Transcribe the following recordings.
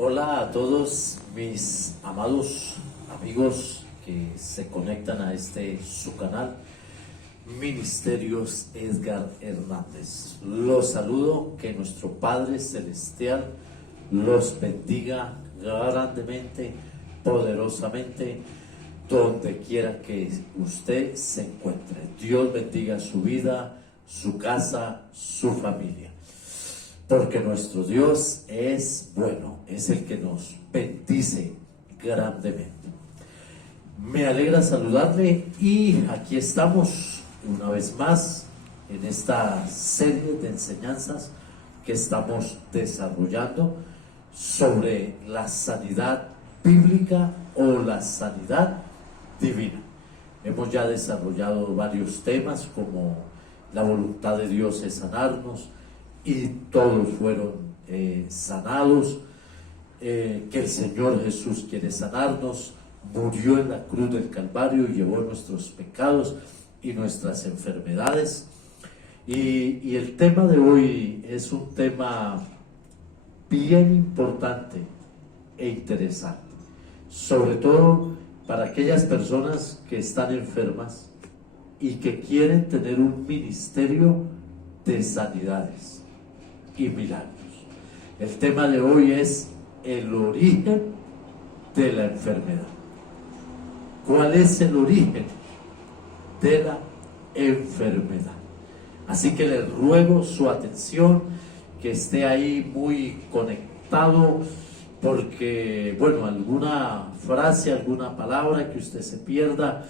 Hola a todos mis amados amigos que se conectan a su canal, Ministerios Edgar Hernández. Los saludo, que nuestro Padre Celestial los bendiga grandemente, poderosamente, donde quiera que usted se encuentre. Dios bendiga su vida, su casa, su familia. Porque nuestro Dios es bueno, es el que nos bendice grandemente. Me alegra saludarle y aquí estamos una vez más en esta serie de enseñanzas que estamos desarrollando sobre la sanidad bíblica o la sanidad divina. Hemos ya desarrollado varios temas como la voluntad de Dios es sanarnos, y todos fueron sanados, que el Señor Jesús quiere sanarnos, murió en la cruz del Calvario y llevó nuestros pecados y nuestras enfermedades. Y el tema de hoy es un tema bien importante e interesante, sobre todo para aquellas personas que están enfermas y que quieren tener un ministerio de sanidades y milagros. El tema de hoy es el origen de la enfermedad. ¿Cuál es el origen de la enfermedad? Así que le ruego su atención, que esté ahí muy conectado, porque, bueno, alguna frase, alguna palabra que usted se pierda,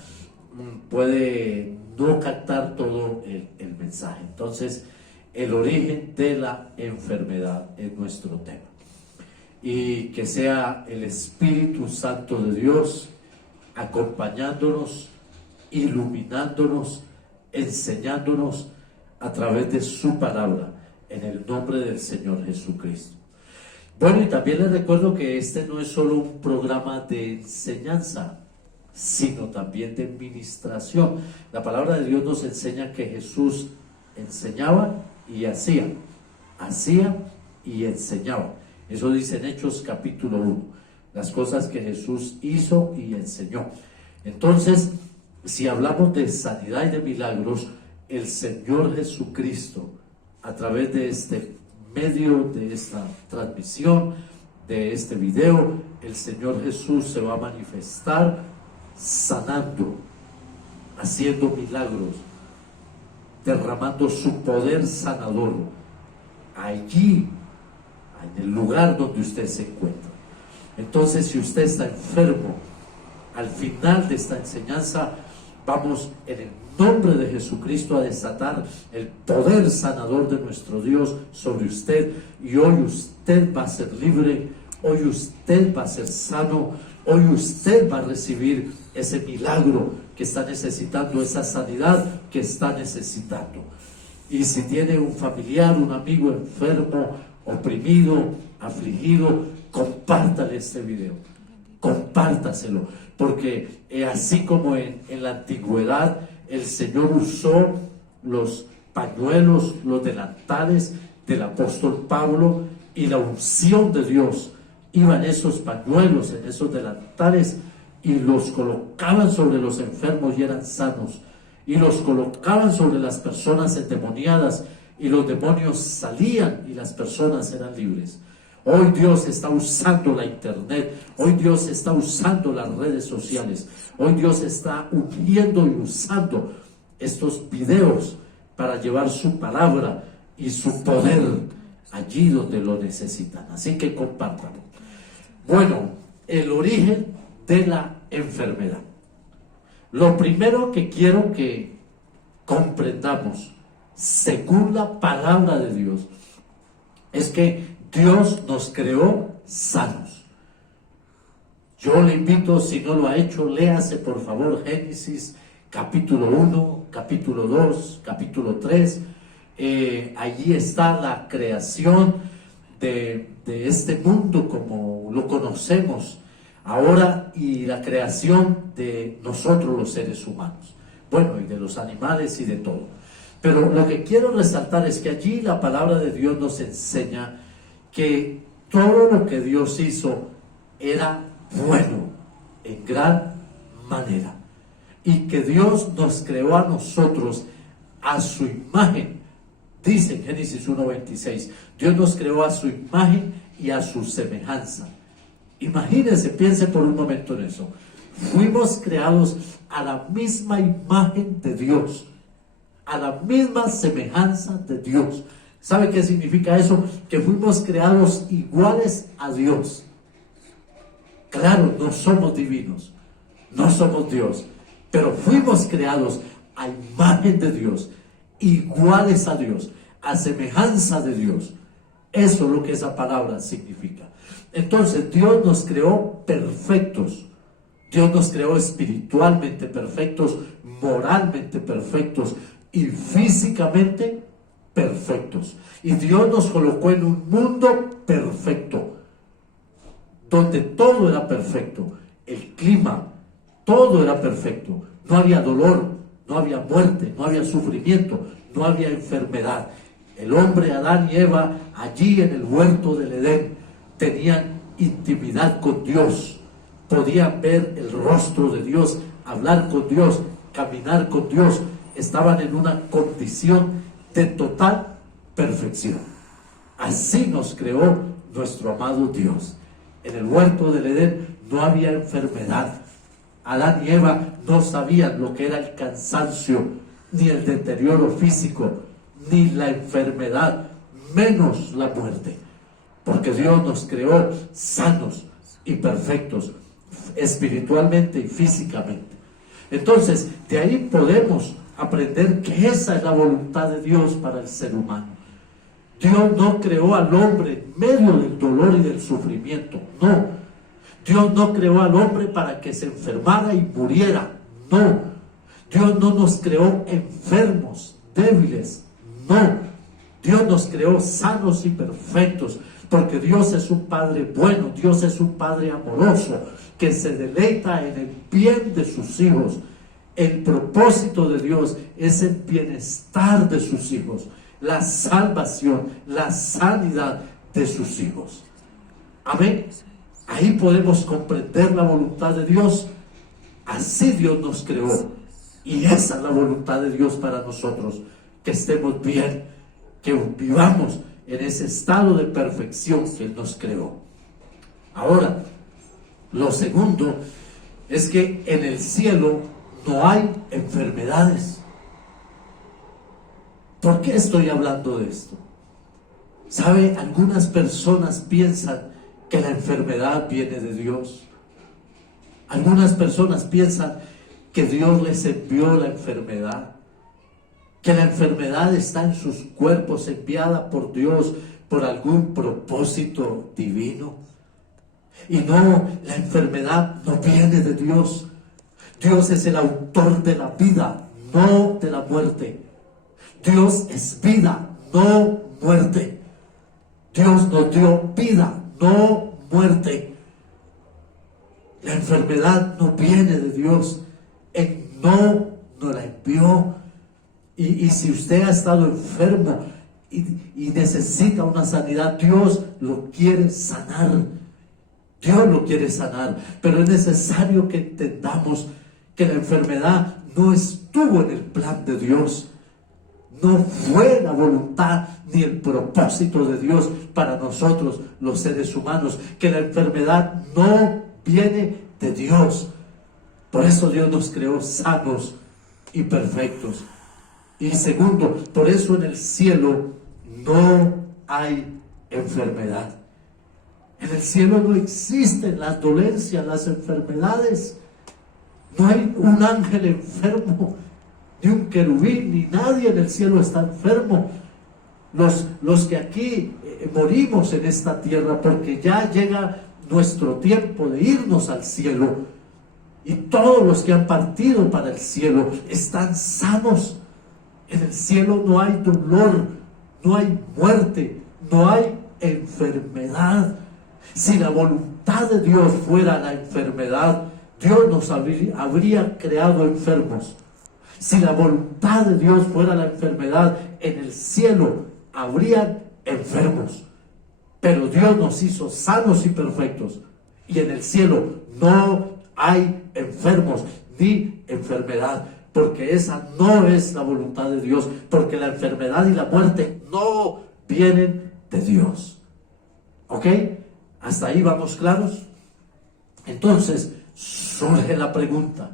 puede no captar todo el mensaje. Entonces, el origen de la enfermedad es nuestro tema. Y que sea el Espíritu Santo de Dios acompañándonos, iluminándonos, enseñándonos a través de su palabra, en el nombre del Señor Jesucristo. Bueno, y también les recuerdo que este no es solo un programa de enseñanza, sino también de ministración. La palabra de Dios nos enseña que Jesús enseñaba y hacía y enseñaba. Eso dice en Hechos capítulo 1, las cosas que Jesús hizo y enseñó. Entonces, si hablamos de sanidad y de milagros, el Señor Jesucristo, a través de este medio, de esta transmisión, de este video, el Señor Jesús se va a manifestar sanando, haciendo milagros, derramando su poder sanador allí, en el lugar donde usted se encuentra. Entonces, si usted está enfermo, al final de esta enseñanza vamos en el nombre de Jesucristo a desatar el poder sanador de nuestro Dios sobre usted, y hoy usted va a ser libre, hoy usted va a ser sano, hoy usted va a recibir ese milagro que está necesitando, esa sanidad que está necesitando. Y si tiene un familiar, un amigo enfermo, oprimido, afligido, compártale este video, compártaselo, porque así como en la antigüedad el Señor usó los pañuelos, los delantales del apóstol Pablo, y la unción de Dios iba en esos pañuelos, en esos delantales, y los colocaban sobre los enfermos y eran sanos, y los colocaban sobre las personas endemoniadas y los demonios salían y las personas eran libres. Hoy Dios está usando la internet, hoy Dios está usando las redes sociales, hoy Dios está ungiendo y usando estos videos para llevar su palabra y su poder allí donde lo necesitan. Así que compártanlo. Bueno, el origen de la enfermedad. Lo primero que quiero que comprendamos, según la palabra de Dios, es que Dios nos creó sanos. Yo le invito, si no lo ha hecho, léase por favor Génesis capítulo 1, capítulo 2, capítulo 3. Allí está la creación de este mundo como lo conocemos ahora, y la creación de nosotros los seres humanos, bueno, y de los animales y de todo. Pero lo que quiero resaltar es que allí la palabra de Dios nos enseña que todo lo que Dios hizo era bueno en gran manera, y que Dios nos creó a nosotros a su imagen. Dice en Génesis 1:26, Dios nos creó a su imagen y a su semejanza. Imagínense, piense por un momento en eso. Fuimos creados a la misma imagen de Dios, a la misma semejanza de Dios. ¿Sabe qué significa eso? Que fuimos creados iguales a Dios. Claro, no somos divinos, no somos Dios, pero fuimos creados a imagen de Dios, iguales a Dios, a semejanza de Dios. Eso es lo que esa palabra significa. Entonces, Dios nos creó perfectos. Dios nos creó espiritualmente perfectos, moralmente perfectos y físicamente perfectos. Y Dios nos colocó en un mundo perfecto, donde todo era perfecto. El clima, todo era perfecto. No había dolor, no había muerte, no había sufrimiento, no había enfermedad. El hombre, Adán y Eva, allí en el huerto del Edén, tenían intimidad con Dios. Podían ver el rostro de Dios, hablar con Dios, caminar con Dios. Estaban en una condición de total perfección. Así nos creó nuestro amado Dios. En el huerto del Edén no había enfermedad. Adán y Eva no sabían lo que era el cansancio, ni el deterioro físico, ni la enfermedad, menos la muerte. Porque Dios nos creó sanos y perfectos, espiritualmente y físicamente. Entonces, de ahí podemos aprender que esa es la voluntad de Dios para el ser humano. Dios no creó al hombre en medio del dolor y del sufrimiento, no. Dios no creó al hombre para que se enfermara y muriera, no. Dios no nos creó enfermos, débiles, no. Dios nos creó sanos y perfectos, porque Dios es un Padre bueno, Dios es un Padre amoroso, que se deleita en el bien de sus hijos. El propósito de Dios es el bienestar de sus hijos, la salvación, la sanidad de sus hijos. Amén. Ahí podemos comprender la voluntad de Dios. Así Dios nos creó. Y esa es la voluntad de Dios para nosotros, que estemos bien, que vivamos en ese estado de perfección que Él nos creó. Ahora, lo segundo es que en el cielo no hay enfermedades. ¿Por qué estoy hablando de esto? ¿Sabe? Algunas personas piensan que la enfermedad viene de Dios. Algunas personas piensan que Dios les envió la enfermedad, que la enfermedad está en sus cuerpos, enviada por Dios por algún propósito divino. Y no, la enfermedad no viene de Dios. Dios es el autor de la vida, no de la muerte. Dios es vida, no muerte. Dios nos dio vida, no muerte. La enfermedad no viene de Dios. Él no nos la envió. Y si usted ha estado enfermo y necesita una sanidad, Dios lo quiere sanar. Dios lo quiere sanar. Pero es necesario que entendamos que la enfermedad no estuvo en el plan de Dios. No fue la voluntad ni el propósito de Dios para nosotros, los seres humanos. Que la enfermedad no viene de Dios. Por eso Dios nos creó sanos y perfectos. Y segundo, por eso en el cielo no hay enfermedad. En el cielo no existen las dolencias, las enfermedades. No hay un ángel enfermo, ni un querubín, ni nadie en el cielo está enfermo. Los que aquí morimos en esta tierra, porque ya llega nuestro tiempo de irnos al cielo. Y todos los que han partido para el cielo están sanos. En el cielo no hay dolor, no hay muerte, no hay enfermedad. Si la voluntad de Dios fuera la enfermedad, Dios nos habría creado enfermos. Si la voluntad de Dios fuera la enfermedad, en el cielo habrían enfermos. pero Dios nos hizo sanos y perfectos. Y en el cielo no hay enfermos ni enfermedad, porque esa no es la voluntad de Dios, porque la enfermedad y la muerte no vienen de Dios. ¿Ok? ¿Hasta ahí vamos claros? Entonces surge la pregunta: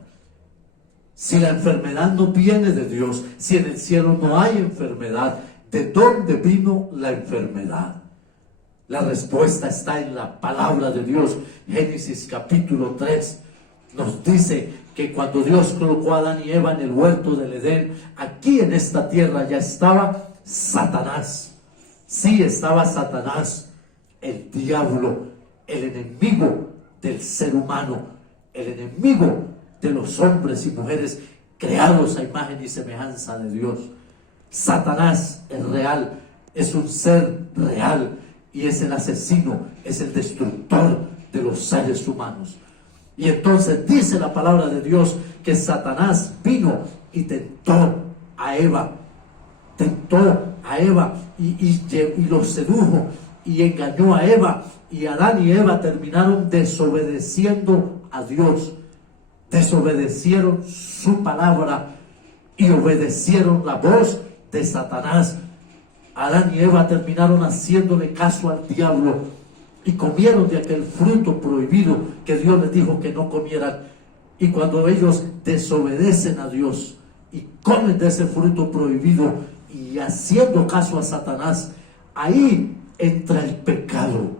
si la enfermedad no viene de Dios, si en el cielo no hay enfermedad, ¿de dónde vino la enfermedad? La respuesta está en la palabra de Dios. Génesis capítulo 3 nos dice que cuando Dios colocó a Adán y Eva en el huerto del Edén, aquí en esta tierra ya estaba Satanás. Sí, estaba Satanás, el diablo, el enemigo del ser humano, el enemigo de los hombres y mujeres creados a imagen y semejanza de Dios. Satanás es real, es un ser real, y es el asesino, es el destructor de los seres humanos. Y entonces dice la palabra de Dios que Satanás vino y tentó a Eva y lo sedujo y engañó a Eva, y Adán y Eva terminaron desobedeciendo a Dios, desobedecieron su palabra y obedecieron la voz de Satanás. Adán y Eva terminaron haciéndole caso al diablo y comieron de aquel fruto prohibido que Dios les dijo que no comieran. Y cuando ellos desobedecen a Dios y comen de ese fruto prohibido y haciendo caso a Satanás, ahí entra el pecado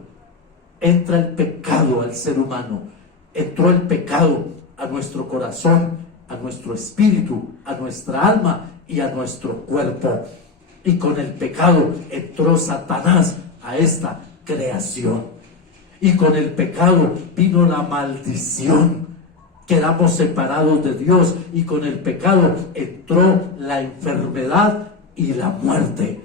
al ser humano. Entró el pecado a nuestro corazón, a nuestro espíritu, a nuestra alma y a nuestro cuerpo. Y con el pecado entró Satanás a esta creación. Y con el pecado vino la maldición. Quedamos separados de Dios, y con el pecado entró la enfermedad y la muerte.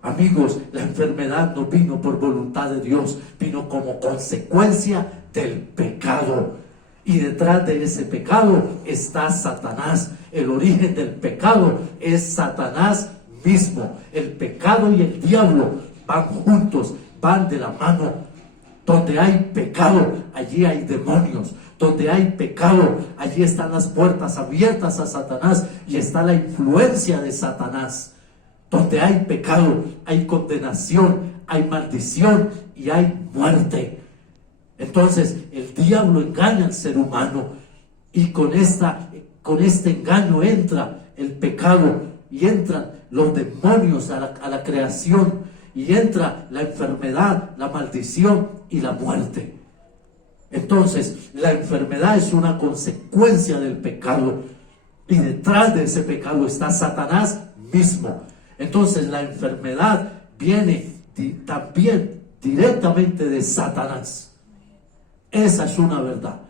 Amigos, la enfermedad no vino por voluntad de Dios, vino como consecuencia del pecado. Y detrás de ese pecado está Satanás. El origen del pecado es Satanás mismo. El pecado y el diablo van juntos, van de la mano. Donde hay pecado, allí hay demonios. Donde hay pecado, allí están las puertas abiertas a Satanás y está la influencia de Satanás. Donde hay pecado, hay condenación, hay maldición y hay muerte. Entonces el diablo engaña al ser humano, y con este engaño entra el pecado y entran los demonios a la creación, y entra la enfermedad, la maldición y la muerte. Entonces la enfermedad es una consecuencia del pecado, y detrás de ese pecado está Satanás mismo. Entonces la enfermedad viene también directamente de Satanás. Esa es una verdad.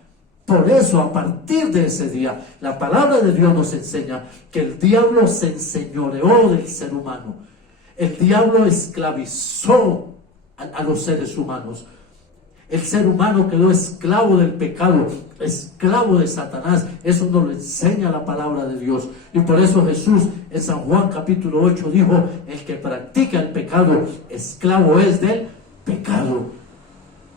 Por eso, a partir de ese día, la palabra de Dios nos enseña que el diablo se enseñoreó del ser humano. El diablo esclavizó a los seres humanos. El ser humano quedó esclavo del pecado, esclavo de Satanás. Eso nos lo enseña la palabra de Dios. Y por eso Jesús en San Juan capítulo 8 dijo: el que practica el pecado, esclavo es del pecado.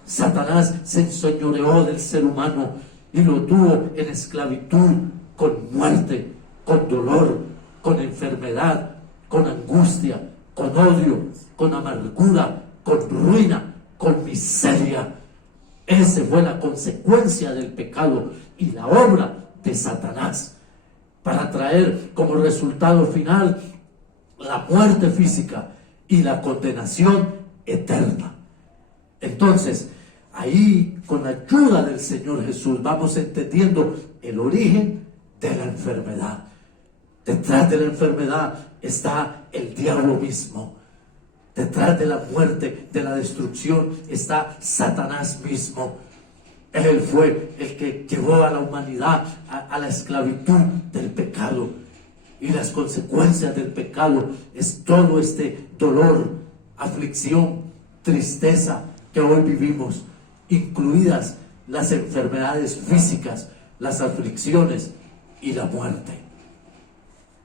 Satanás se enseñoreó del ser humano y lo tuvo en esclavitud, con muerte, con dolor, con enfermedad, con angustia, con odio, con amargura, con ruina, con miseria. Esa fue la consecuencia del pecado y la obra de Satanás, para traer como resultado final la muerte física y la condenación eterna. Entonces, ahí, con la ayuda del Señor Jesús, vamos entendiendo el origen de la enfermedad. Detrás de la enfermedad está el diablo mismo. Detrás de la muerte, de la destrucción, está Satanás mismo. Él fue el que llevó a la humanidad a la esclavitud del pecado. Y las consecuencias del pecado es todo este dolor, aflicción, tristeza que hoy vivimos, incluidas las enfermedades físicas, las aflicciones y la muerte.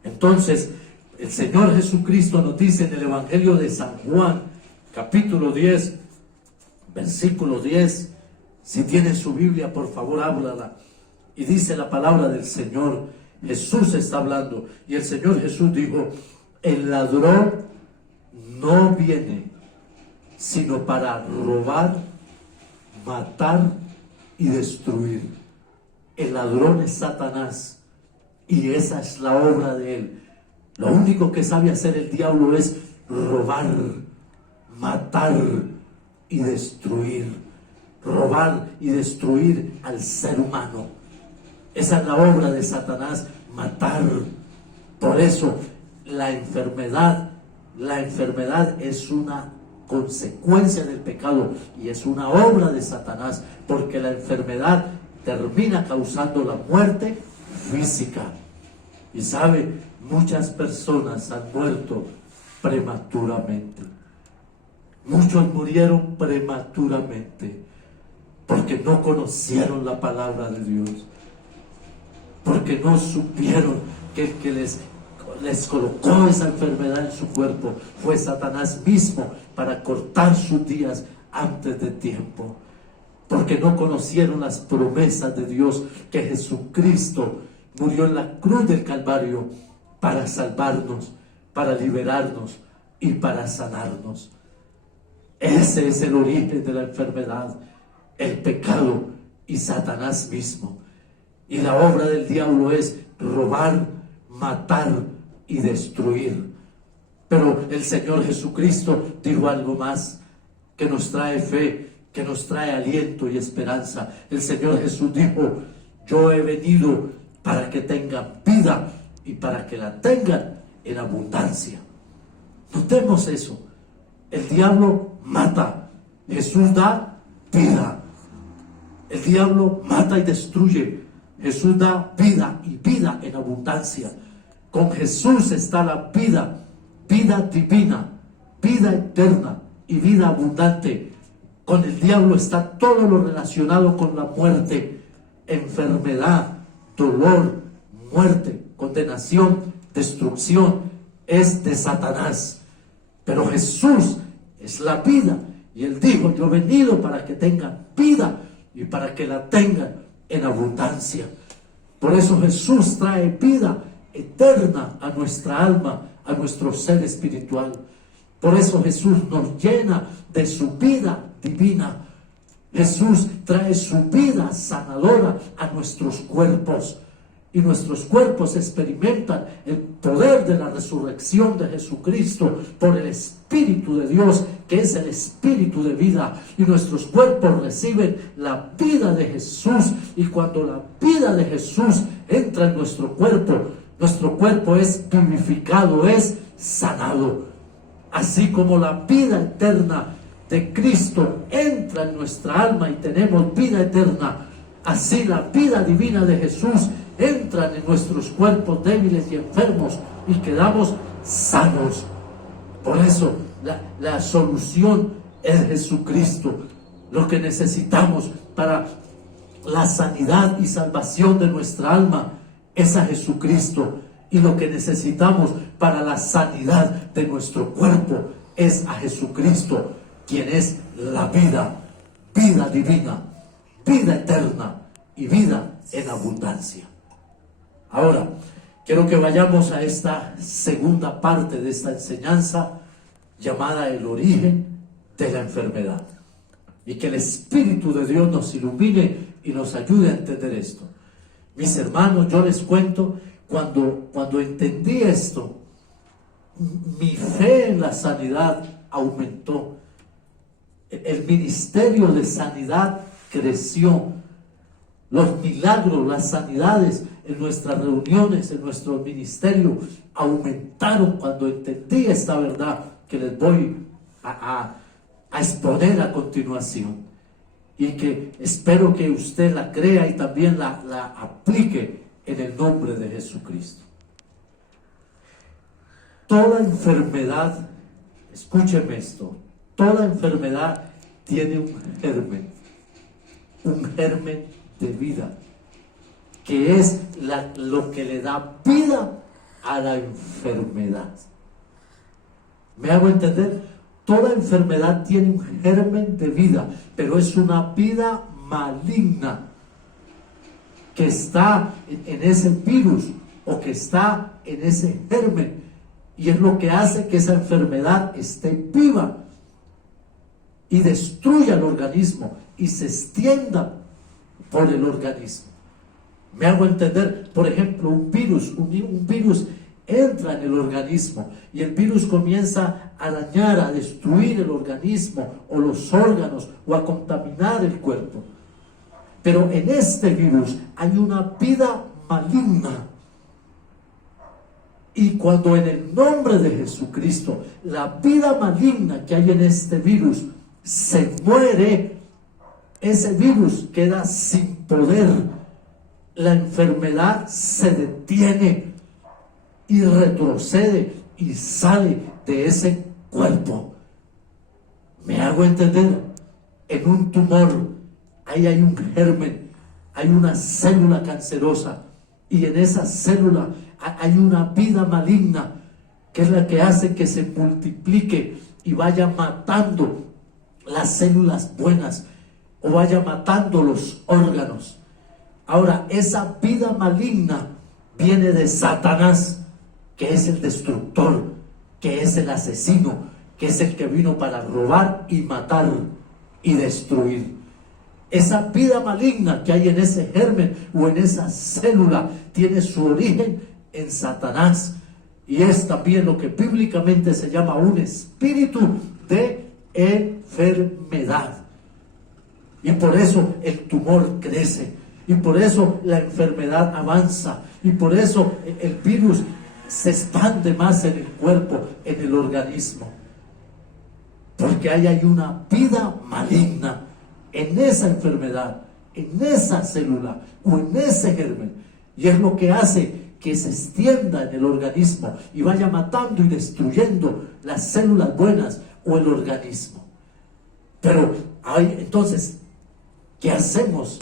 Entonces, el Señor Jesucristo nos dice en el Evangelio de San Juan, capítulo 10, versículo 10. Si tienen su Biblia, por favor, ábrala. Y dice la palabra del Señor. Jesús está hablando. Y el Señor Jesús dijo: el ladrón no viene sino para robar, matar y destruir. El ladrón es Satanás, y esa es la obra de él. Lo único que sabe hacer el diablo es robar, matar y destruir. Robar y destruir al ser humano. Esa es la obra de Satanás, matar. Por eso la enfermedad es una consecuencia del pecado y es una obra de Satanás, porque la enfermedad termina causando la muerte física. Y sabe, muchas personas han muerto prematuramente. Muchos murieron prematuramente porque no conocieron la palabra de Dios, porque no supieron que el que les colocó esa enfermedad en su cuerpo fue Satanás mismo, para cortar sus días antes de tiempo, porque no conocieron las promesas de Dios, que Jesucristo murió en la cruz del Calvario para salvarnos, para liberarnos y para sanarnos. Ese es el origen de la enfermedad, el pecado y Satanás mismo. Y la obra del diablo es robar, matar y destruir. Pero el Señor Jesucristo dijo algo más, que nos trae fe, que nos trae aliento y esperanza. El Señor Jesús dijo: yo he venido para que tengan vida y para que la tengan en abundancia. Notemos eso. El diablo mata, Jesús da vida. El diablo mata y destruye, Jesús da vida, y vida en abundancia. Con Jesús está la vida, vida divina, vida eterna y vida abundante. Con el diablo está todo lo relacionado con la muerte, enfermedad, dolor, muerte, condenación, destrucción. Es de Satanás. Pero Jesús es la vida, y Él dijo: yo he venido para que tengan vida y para que la tengan en abundancia. Por eso Jesús trae vida eterna a nuestra alma, a nuestro ser espiritual. Por eso Jesús nos llena de su vida divina. Jesús trae su vida sanadora a nuestros cuerpos, y nuestros cuerpos experimentan el poder de la resurrección de Jesucristo por el Espíritu de Dios, que es el Espíritu de vida. Y nuestros cuerpos reciben la vida de Jesús, y cuando la vida de Jesús entra en nuestro cuerpo es vivificado, es sanado. Así como la vida eterna de Cristo entra en nuestra alma y tenemos vida eterna, así la vida divina de Jesús entra en nuestros cuerpos débiles y enfermos y quedamos sanos. Por eso la solución es Jesucristo. Lo que necesitamos para la sanidad y salvación de nuestra alma es a Jesucristo. Y lo que necesitamos para la sanidad de nuestro cuerpo es a Jesucristo, quien es la vida, vida divina, vida eterna y vida en abundancia. Ahora, quiero que vayamos a esta segunda parte de esta enseñanza, llamada el origen de la enfermedad. Y que el Espíritu de Dios nos ilumine y nos ayude a entender esto. Mis hermanos, yo les cuento, cuando entendí esto, mi fe en la sanidad aumentó. El ministerio de sanidad creció. Los milagros, las sanidades en nuestras reuniones, en nuestro ministerio, aumentaron cuando entendí esta verdad que les voy a exponer a continuación. Y que espero que usted la crea y también la aplique en el nombre de Jesucristo. Toda enfermedad, escúcheme esto, toda enfermedad tiene un germen de vida, que es lo que le da vida a la enfermedad. ¿Me hago entender? Toda enfermedad tiene un germen de vida, pero es una vida maligna que está en ese virus o que está en ese germen, y es lo que hace que esa enfermedad esté viva y destruya el organismo y se extienda por el organismo. Me hago entender. Por ejemplo, un virus entra en el organismo y el virus comienza a dañar, a destruir el organismo o los órganos o a contaminar el cuerpo. Pero en este virus hay una vida maligna. Y cuando en el nombre de Jesucristo la vida maligna que hay en este virus se muere, ese virus queda sin poder. La enfermedad se detiene y retrocede y sale de ese cuerpo. ¿Me hago entender? En un tumor, ahí hay un germen, hay una célula cancerosa, y en esa célula hay una vida maligna que es la que hace que se multiplique y vaya matando las células buenas o vaya matando los órganos. Ahora, esa vida maligna viene de Satanás, que es el destructor, que es el asesino, que es el que vino para robar y matar y destruir. Esa vida maligna que hay en ese germen o en esa célula tiene su origen en Satanás, y es también lo que bíblicamente se llama un espíritu de enfermedad. Y por eso el tumor crece, y por eso la enfermedad avanza, y por eso el virus se expande más en el cuerpo, en el organismo, porque ahí hay una vida maligna en esa enfermedad, en esa célula o en ese germen, y es lo que hace que se extienda en el organismo y vaya matando y destruyendo las células buenas o el organismo. Pero entonces, ¿qué hacemos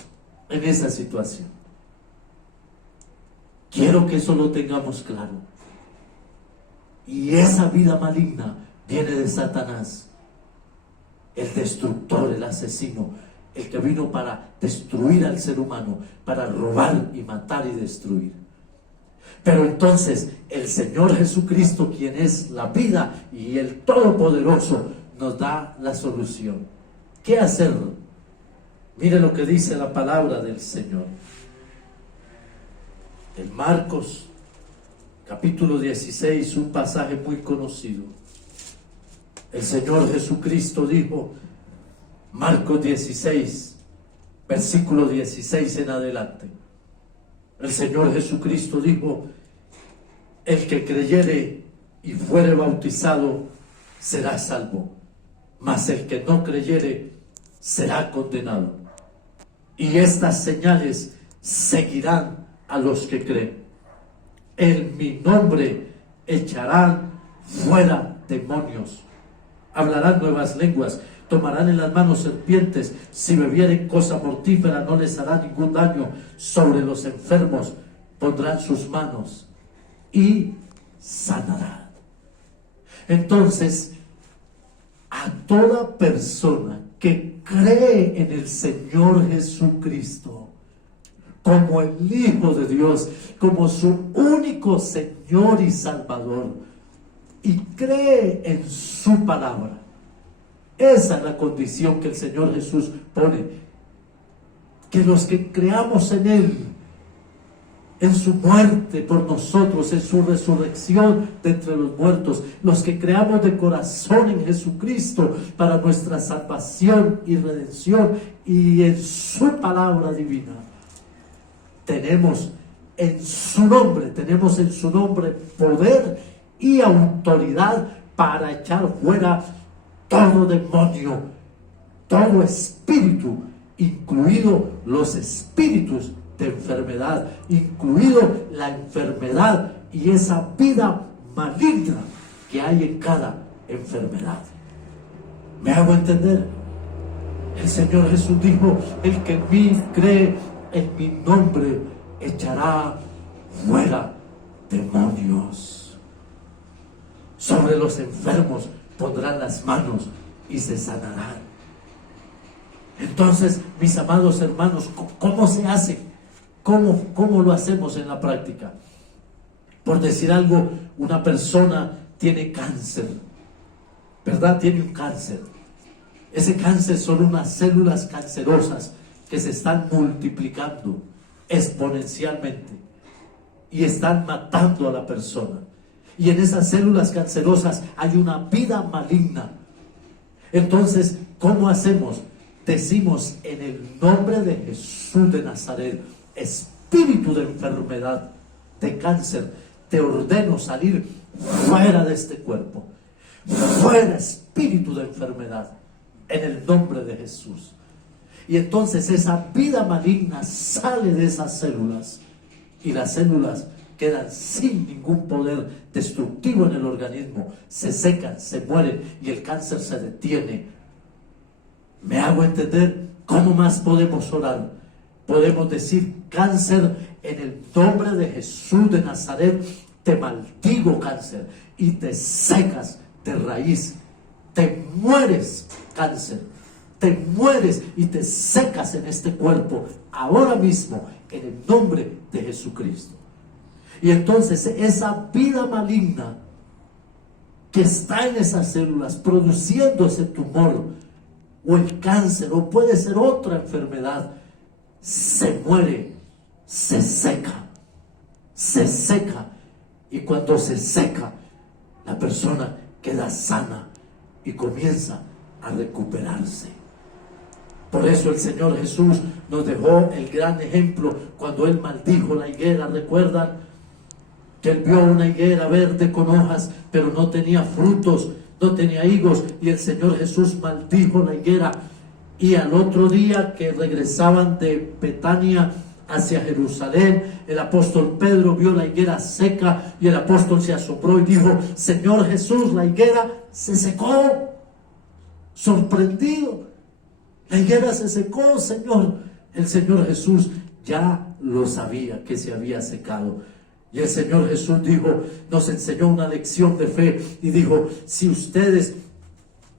en esa situación? Quiero que eso lo tengamos claro. Y esa vida maligna viene de Satanás, el destructor, el asesino, el que vino para destruir al ser humano, para robar y matar y destruir. Pero entonces el Señor Jesucristo, quien es la vida y el Todopoderoso, nos da la solución. ¿Qué hacer? Mire lo que dice la palabra del Señor. En Marcos, capítulo 16, un pasaje muy conocido. El Señor Jesucristo dijo, Marcos 16, versículo 16 en adelante. El Señor Jesucristo dijo, el que creyere y fuere bautizado será salvo, mas el que no creyere será condenado. Y estas señales seguirán a los que creen. En mi nombre echarán fuera demonios, hablarán nuevas lenguas, tomarán en las manos serpientes, si bebieren cosa mortífera no les hará ningún daño, sobre los enfermos pondrán sus manos y sanarán. Entonces, a toda persona que cree en el Señor Jesucristo como el Hijo de Dios, como su único Señor y Salvador, y cree en su palabra, esa es la condición que el Señor Jesús pone, que los que creamos en Él, en su muerte por nosotros, en su resurrección de entre los muertos, los que creamos de corazón en Jesucristo para nuestra salvación y redención y en su palabra divina, tenemos en su nombre poder y autoridad para echar fuera todo demonio, todo espíritu, incluido los espíritus de enfermedad, incluido la enfermedad y esa vida maligna que hay en cada enfermedad. ¿Me hago entender? El Señor Jesús dijo, el que en mí cree, en mi nombre echará fuera demonios. Sobre los enfermos pondrán las manos y se sanarán. Entonces, mis amados hermanos, ¿cómo se hace? ¿Cómo lo hacemos en la práctica? Por decir algo, una persona tiene cáncer, ¿verdad? Tiene un cáncer. Ese cáncer son unas células cancerosas que se están multiplicando exponencialmente y están matando a la persona. Y en esas células cancerosas hay una vida maligna. Entonces, ¿cómo hacemos? Decimos: en el nombre de Jesús de Nazaret, espíritu de enfermedad, de cáncer, te ordeno salir fuera de este cuerpo. Fuera, espíritu de enfermedad, en el nombre de Jesús. Y entonces esa vida maligna sale de esas células y las células quedan sin ningún poder destructivo en el organismo, se secan, se mueren y el cáncer se detiene. ¿Me hago entender? ¿Cómo más podemos orar? Podemos decir: cáncer, en el nombre de Jesús de Nazaret, te maldigo, cáncer, y te secas de raíz. Te mueres, cáncer. Te mueres y te secas en este cuerpo ahora mismo, en el nombre de Jesucristo. Y entonces esa vida maligna que está en esas células produciendo ese tumor o el cáncer, o puede ser otra enfermedad, se muere, se seca. Y cuando se seca, la persona queda sana y comienza a recuperarse. Por eso el Señor Jesús nos dejó el gran ejemplo cuando Él maldijo la higuera. ¿Recuerdan? Que Él vio una higuera verde con hojas, pero no tenía frutos, no tenía higos, y el Señor Jesús maldijo la higuera. Y al otro día que regresaban de Betania hacia Jerusalén, el apóstol Pedro vio la higuera seca y el apóstol se asombró y dijo: Señor Jesús, la higuera se secó. Sorprendido, la higuera se secó, Señor. El Señor Jesús ya lo sabía que se había secado. Y el Señor Jesús nos enseñó una lección de fe y dijo: si ustedes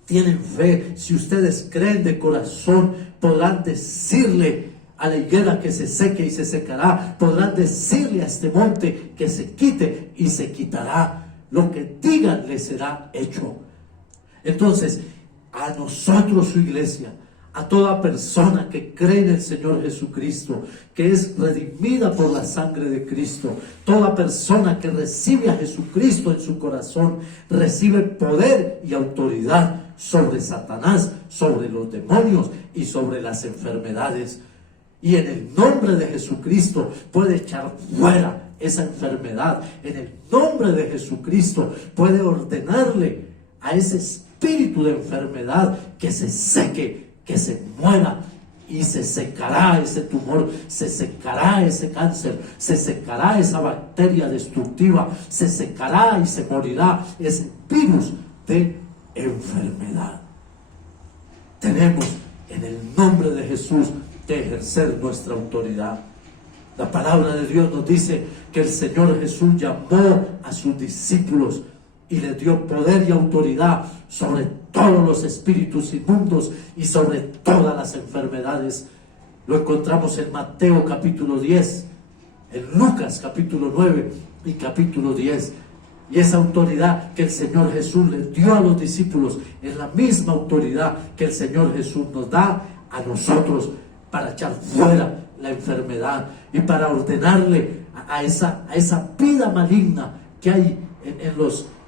tienen fe, si ustedes creen de corazón, podrán decirle a la higuera que se seque y se secará, podrán decirle a este monte que se quite y se quitará. Lo que digan les será hecho. Entonces, a nosotros, su iglesia, a toda persona que cree en el Señor Jesucristo, que es redimida por la sangre de Cristo, toda persona que recibe a Jesucristo en su corazón, recibe poder y autoridad sobre Satanás, sobre los demonios y sobre las enfermedades. Y en el nombre de Jesucristo puede echar fuera esa enfermedad. En el nombre de Jesucristo puede ordenarle a ese espíritu de enfermedad que se seque, que se muera, y se secará ese tumor, se secará ese cáncer, se secará esa bacteria destructiva, se secará y se morirá ese virus de enfermedad. Tenemos en el nombre de Jesús que ejercer nuestra autoridad. La palabra de Dios nos dice que el Señor Jesús llamó a sus discípulos y les dio poder y autoridad sobre todos los espíritus inmundos y sobre todas las enfermedades. Lo encontramos en Mateo capítulo 10, en Lucas capítulo 9 y capítulo 10. Y esa autoridad que el Señor Jesús les dio a los discípulos es la misma autoridad que el Señor Jesús nos da a nosotros para echar fuera la enfermedad y para ordenarle a esa vida maligna que hay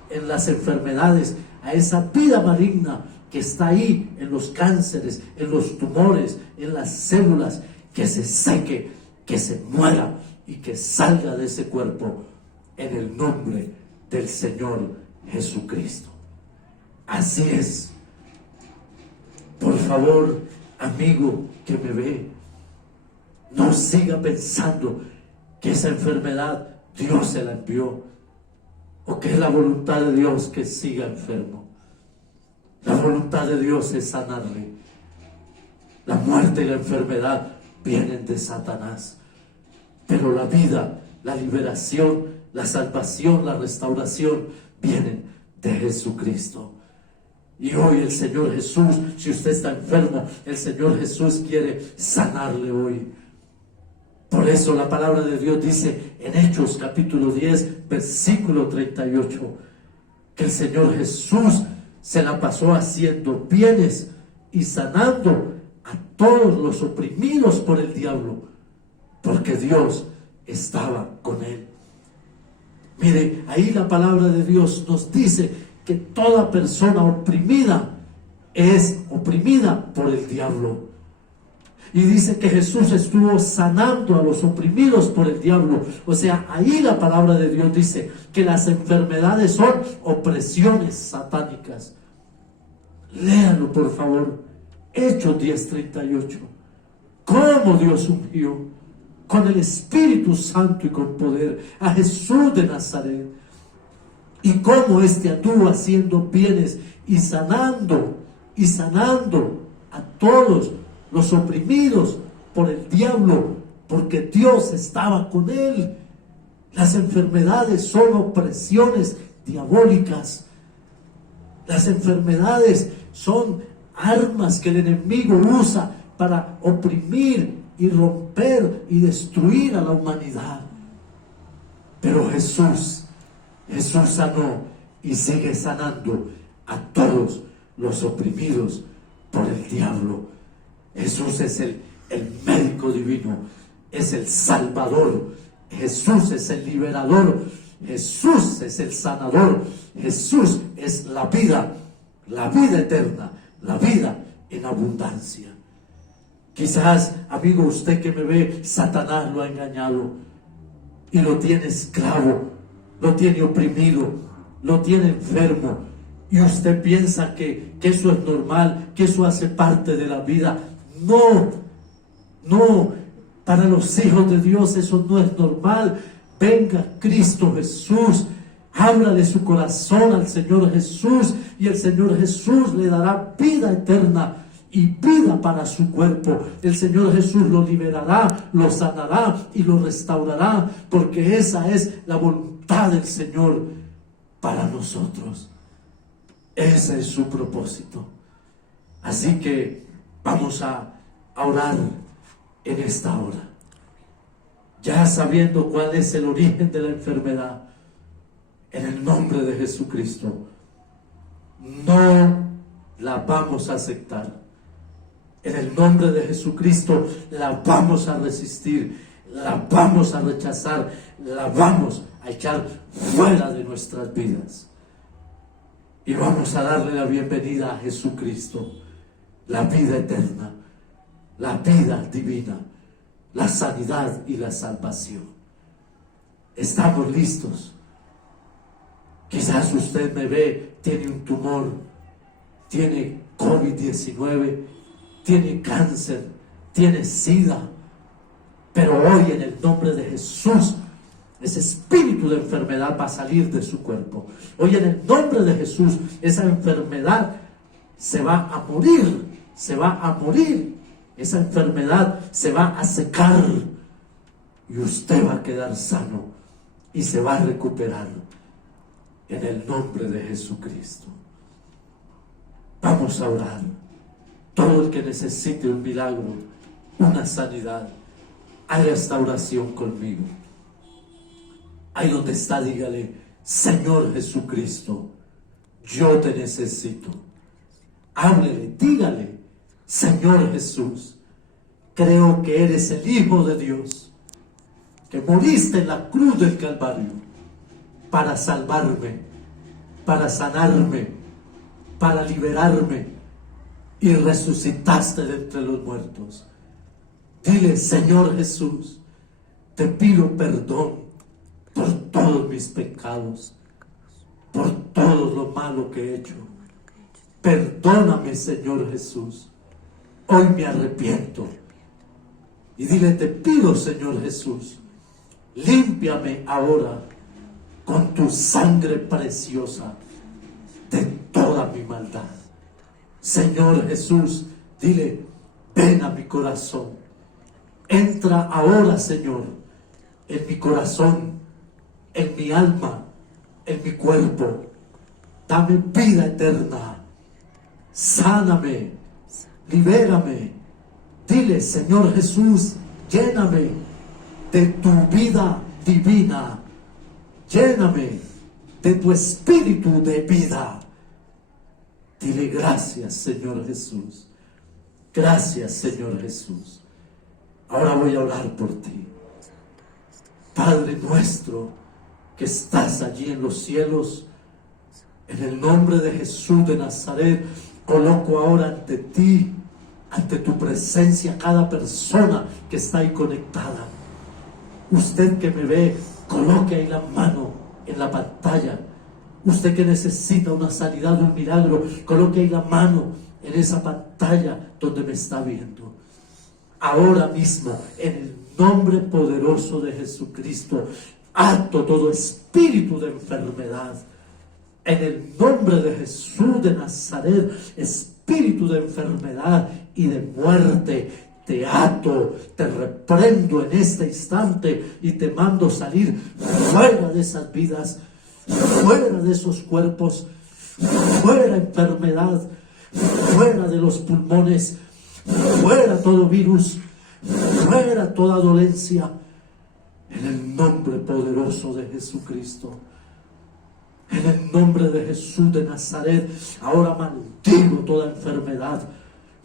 en las enfermedades, a esa vida maligna que está ahí en los cánceres, en los tumores, en las células, que se seque, que se muera y que salga de ese cuerpo en el nombre del Señor Jesucristo. Así es. Por favor, amigo que me ve, no siga pensando que esa enfermedad Dios se la envió, o que es la voluntad de Dios que siga enfermo. La voluntad de Dios es sanarle. La muerte y la enfermedad vienen de Satanás, pero la vida, la liberación, la salvación, la restauración vienen de Jesucristo. Y hoy el Señor Jesús, si usted está enfermo, el Señor Jesús quiere sanarle hoy. Por eso la palabra de Dios dice en Hechos capítulo 10, versículo 38, que el Señor Jesús se la pasó haciendo bienes y sanando a todos los oprimidos por el diablo, porque Dios estaba con él. Mire, ahí la palabra de Dios nos dice que toda persona oprimida es oprimida por el diablo. Y dice que Jesús estuvo sanando a los oprimidos por el diablo. O sea, ahí la palabra de Dios dice que las enfermedades son opresiones satánicas. Léanlo, por favor. Hechos 10:38. Cómo Dios ungió con el Espíritu Santo y con poder a Jesús de Nazaret. Y cómo éste anduvo haciendo bienes y sanando a todos los oprimidos por el diablo, porque Dios estaba con él. Las enfermedades son opresiones diabólicas. Las enfermedades son armas que el enemigo usa para oprimir y romper y destruir a la humanidad. Pero Jesús sanó y sigue sanando a todos los oprimidos por el diablo. Jesús es el médico divino, es el salvador. Jesús es el liberador. Jesús es el sanador. Jesús es la vida eterna, la vida en abundancia. Quizás, amigo, usted que me ve, Satanás lo ha engañado y lo tiene esclavo, lo tiene oprimido, lo tiene enfermo, y usted piensa que eso es normal, que eso hace parte de la vida. No, para los hijos de Dios eso no es normal. Venga Cristo Jesús, ábrale su corazón al Señor Jesús, y el Señor Jesús le dará vida eterna y vida para su cuerpo. El Señor Jesús lo liberará, lo sanará y lo restaurará, porque esa es la voluntad del Señor para nosotros. Ese es su propósito. Así que vamos a orar en esta hora, ya sabiendo cuál es el origen de la enfermedad. En el nombre de Jesucristo, no la vamos a aceptar. En el nombre de Jesucristo la vamos a resistir, la vamos a rechazar, la vamos a echar fuera de nuestras vidas. Y vamos a darle la bienvenida a Jesucristo, la vida eterna, la vida divina, la sanidad y la salvación. Estamos listos. Quizás usted me ve, tiene un tumor, tiene COVID-19, tiene cáncer, tiene SIDA, pero hoy en el nombre de Jesús, ese espíritu de enfermedad va a salir de su cuerpo. Hoy en el nombre de Jesús, esa enfermedad se va a morir, esa enfermedad se va a secar y usted va a quedar sano y se va a recuperar en el nombre de Jesucristo. Vamos a orar. Todo el que necesite un milagro, una sanidad, haga esta oración conmigo. Ahí donde está, dígale: Señor Jesucristo, yo te necesito. Háblele, dígale: Señor Jesús, creo que eres el Hijo de Dios, que moriste en la cruz del Calvario para salvarme, para sanarme, para liberarme, y resucitaste de entre los muertos. Dile: Señor Jesús, te pido perdón por todos mis pecados, por todo lo malo que he hecho. Perdóname, Señor Jesús. Hoy me arrepiento. Y dile: te pido, Señor Jesús, límpiame ahora con tu sangre preciosa de toda mi maldad. Señor Jesús, dile: ven a mi corazón. Entra ahora, Señor, en mi corazón, en mi alma, en mi cuerpo. Dame vida eterna sáname, libérame. Dile, Señor Jesús, lléname de tu vida divina, lléname de tu espíritu de vida. Dile gracias, Señor Jesús. Gracias, Señor Jesús. Ahora voy a orar por ti. Padre nuestro que estás allí en los cielos, en el nombre de Jesús de Nazaret, coloco ahora ante ti, ante tu presencia, cada persona que está ahí conectada. Usted que me ve, coloque ahí la mano en la pantalla. Usted que necesita una sanidad, un milagro, coloque ahí la mano en esa pantalla donde me está viendo. Ahora mismo, en el nombre poderoso de Jesucristo, ato todo espíritu de enfermedad. En el nombre de Jesús de Nazaret, espíritu de enfermedad y de muerte, te ato, te reprendo en este instante y te mando salir fuera de esas vidas, fuera de esos cuerpos, fuera enfermedad, fuera de los pulmones, fuera todo virus, fuera toda dolencia, en el nombre poderoso de Jesucristo. En el nombre de Jesús de Nazaret, ahora maldigo toda enfermedad,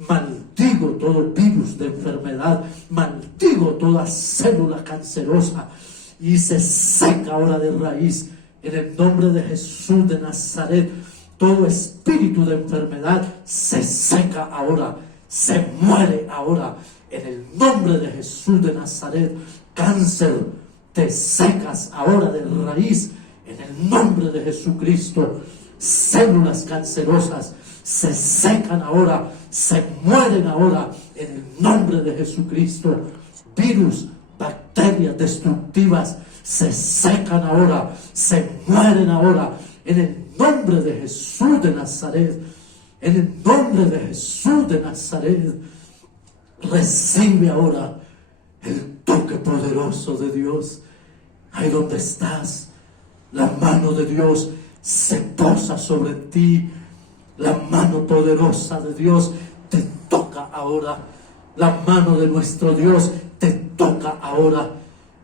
maldigo todo virus de enfermedad, maldigo toda célula cancerosa y se seca ahora de raíz. En el nombre de Jesús de Nazaret, todo espíritu de enfermedad se seca ahora, se muere ahora. En el nombre de Jesús de Nazaret, cáncer, te secas ahora de raíz. En el nombre de Jesucristo, células cancerosas se secan ahora, se mueren ahora. En el nombre de Jesucristo, virus, bacterias destructivas se secan ahora, se mueren ahora. En el nombre de Jesús de Nazaret, en el nombre de Jesús de Nazaret, recibe ahora el toque poderoso de Dios. Ahí donde estás, la mano de Dios se posa sobre ti. La mano poderosa de Dios te toca ahora. La mano de nuestro Dios te toca ahora.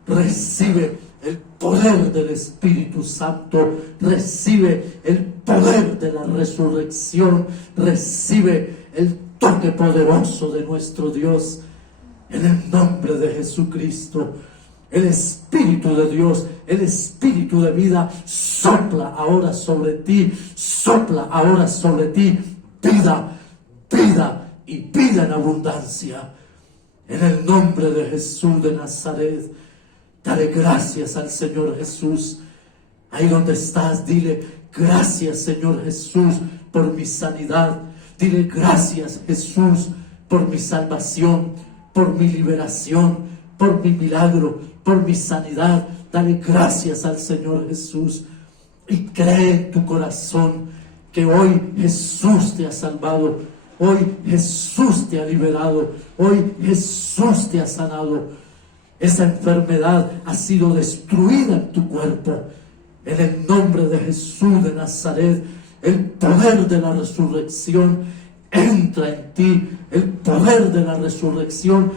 Recibe el poder del Espíritu Santo. Recibe el poder de la resurrección. Recibe el toque poderoso de nuestro Dios. En el nombre de Jesucristo. El Espíritu de Dios, el Espíritu de vida, sopla ahora sobre ti, sopla ahora sobre ti, vida, vida y vida en abundancia. En el nombre de Jesús de Nazaret, dale gracias al Señor Jesús. Ahí donde estás, dile, gracias Señor Jesús por mi sanidad. Dile, gracias Jesús por mi salvación, por mi liberación, por mi milagro, por mi sanidad. Dale gracias al Señor Jesús y cree en tu corazón que hoy Jesús te ha salvado, hoy Jesús te ha liberado, hoy Jesús te ha sanado. Esa enfermedad ha sido destruida en tu cuerpo. En el nombre de Jesús de Nazaret, el poder de la resurrección entra en ti. El poder de la resurrección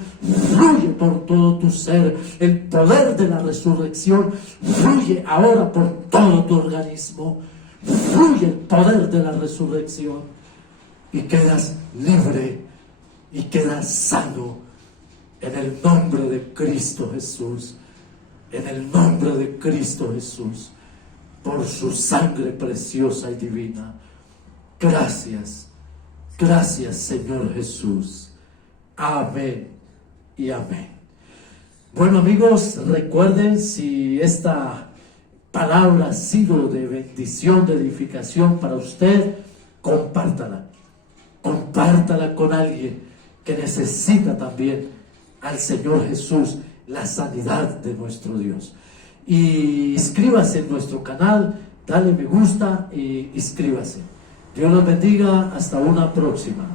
fluye por todo tu ser. El poder de la resurrección fluye ahora por todo tu organismo. Fluye el poder de la resurrección y quedas libre y quedas sano en el nombre de Cristo Jesús. En el nombre de Cristo Jesús, por su sangre preciosa y divina. Gracias. Gracias, Señor Jesús. Amén y amén. Bueno, amigos, recuerden, si esta palabra ha sido de bendición, de edificación para usted, compártala. Compártala con alguien que necesita también al Señor Jesús, la sanidad de nuestro Dios. Y inscríbase en nuestro canal, dale me gusta y inscríbase. Dios los bendiga, hasta una próxima.